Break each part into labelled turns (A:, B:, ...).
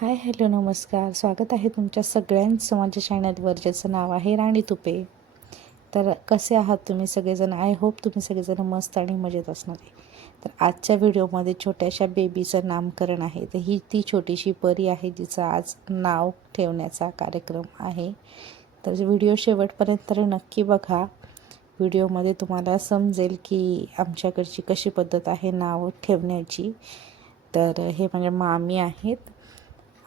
A: Hi hello नमस्कार. स्वागत आहे तुमच्या सगळ्यांचं माझ्या चॅनलवर ज्याचं नाव आहे राणी तुपे. तर कसे आहात तुम्ही सगळेजण? आय होप तुम्ही सगळेजण मस्त आणि मजेत असणार आहे. तर आजच्या व्हिडिओमध्ये छोट्याशा बेबीचं नामकरण आहे. तर ही ती छोटीशी परी आहे जिचं आज नाव ठेवण्याचा कार्यक्रम आहे. तर व्हिडिओ शेवटपर्यंत तर नक्की बघा. व्हिडिओमध्ये तुम्हाला समजेल की आमच्याकडची कशी पद्धत आहे नाव ठेवण्याची. तर हे माझ्या मामी आहेत.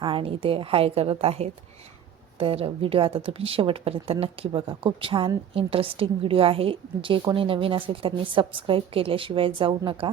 A: आणि ते हाय करत आहेत. तर व्हिडिओ आता तुम्ही शेवटपर्यंत नक्की बघा. खूप छान इंटरेस्टिंग व्हिडिओ आहे. जे कोणी नवीन असेल त्यांनी सबस्क्राईब केल्याशिवाय जाऊ नका.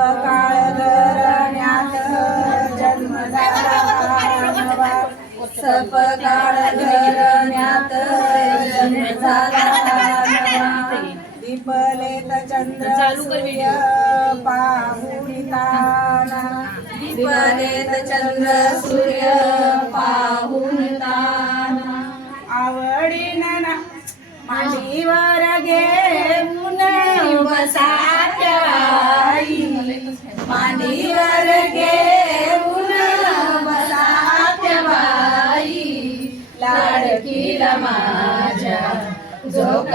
B: सपकाळ घरण्यात जन्म झाला नवा. घरण्यात जन्म झाला दीपलेत चंद्र सूर्य पाहुणताना दीपलेत चंद्र सूर्य पा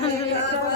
B: ます。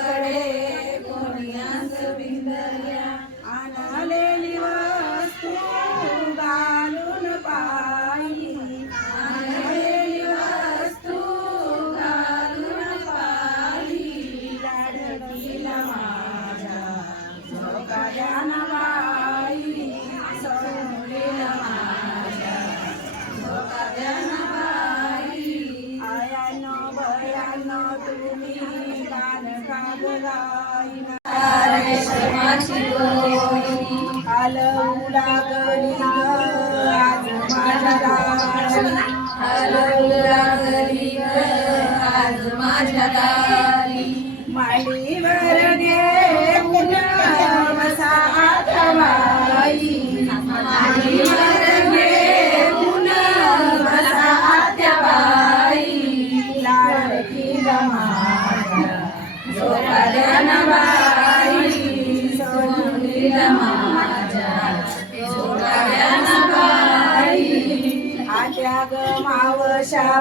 B: आज माझ्या दारी मांडीवर घेऊन बसा आत्याबाई मांडीवर घेऊन बसा आत्याबाई माझ्या झोका द्या ना बाई सोनुलीला माझ्या बाई आत्या मावशा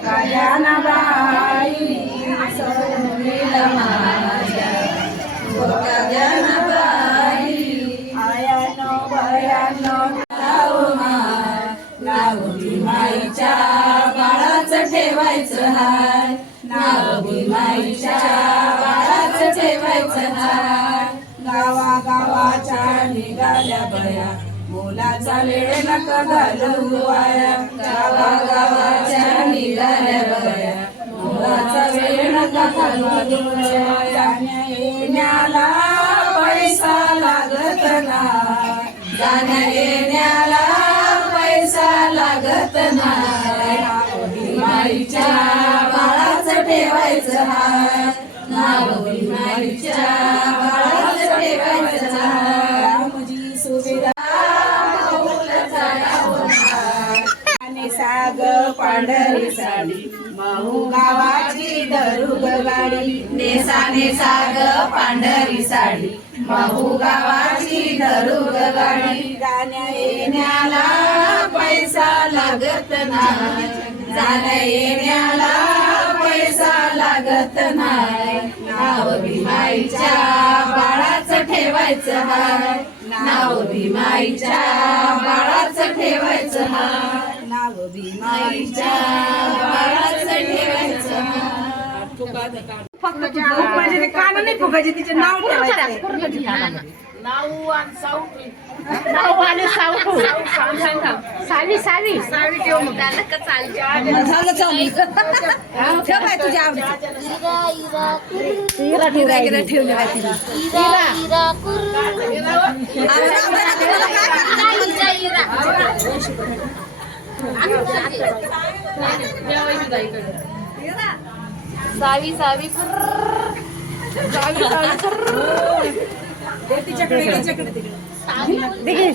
B: kaya na bahay, sa umilamay. मुलाचा वेळ नका घालू वाया गावाच्या निघाल्या बया. मुलाचा वेळ नका घालू वाया येण्याला पैसा लागत ना जाण्या येण्याला साग पांढरी साडी माऊ गावाची दरुग गाडी. नेसा नेसा ग पांढरी साडी माऊ गावाची दरुग गाडी. जाण्या येण्याला पैसा लागत नाही. जाण्या येण्याला पैसा लागत नाही. नाव भीमाईच्या बाळाचं ठेवायचं हाय. नाव भीमाईच्या बाळाचं ठेवायचं हाय. नाव फुगायचे कान नाही फुगायचे तिचे नाव ठेवायचं.
C: सावी सावी. सावी
B: झालं चालू. ठेव बाय तुझ्या आवडीचं. ठेवले बाय तिला
C: सावी सावी
B: तिच्याकडे तिच्याकडे तिकडे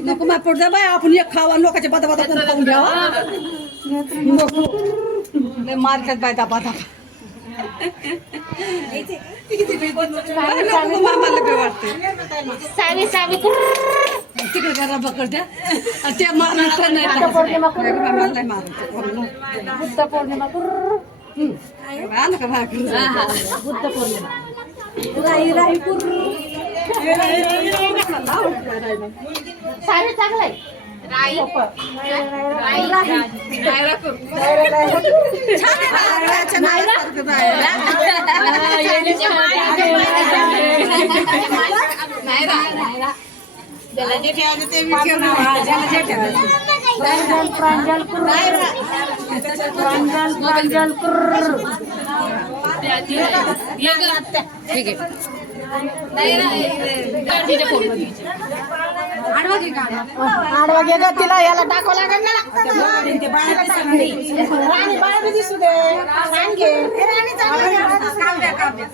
B: नको मग पडदा बाय. आपण एक खावा लोकांच्या बाता करून खाऊन घ्यावा. लय मारतात बाय दाबा दाबा.
C: सावी सावी
B: तिकडे करा पकडत्या आणि त्या मारणार पण नाही मला नाही मारत.
C: बुद्ध पौर्णिमा
B: आलं का भाकर
C: बुद्ध पौर्णिमा.
B: राई राई कुर्रू.
C: सावी चांगलाय
B: ज्याला जे ठेवायचं ते मी ठेवणार ज्याला जे ठेवायचं
C: प्रांजल प्रांजल प्रांजल
B: आडवा घे ग तिला याला टाकावं लागेल ना. राणी बाळा बी दिसू दे ए, राणी चांगली आहे.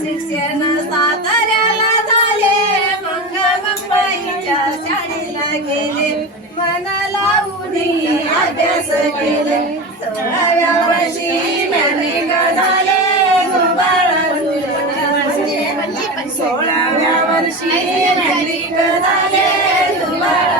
B: शिक्षण साताऱ्याला झाले मंगा मुंबईच्या शाळेला गेले. मनाला उडी अभ्यास केले सोळाव्या वर्षी मॅट्रिक झाले सोळाव्या वर्षी मॅट्रिक झाले गुबाळा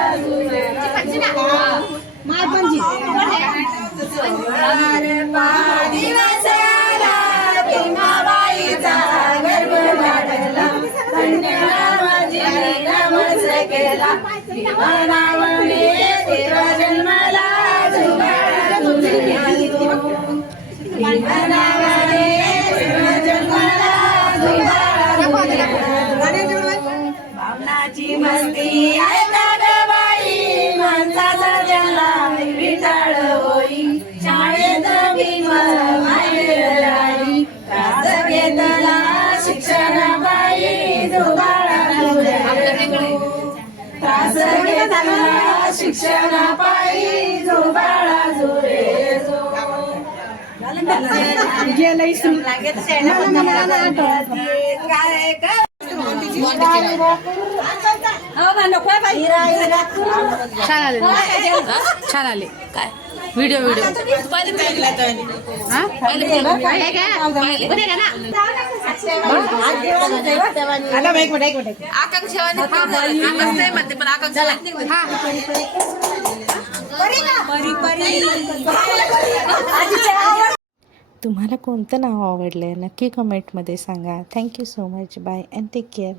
B: भावनाची मस्ती आहे का ग बाई माणसाचा त्याला विटाळ होई शाळेत घेतला शिक्षण बाई. त्रास घेतला शिक्षण पायी जो.
D: गेलं इसरून मला मला आठवलं.
C: छान आले छान आले काय व्हिडिओ व्हिडिओ
A: तुम्हाला कोणतं नाव आवडलं आहे नक्की कमेंटमध्ये सांगा. Thank you so much bye and take care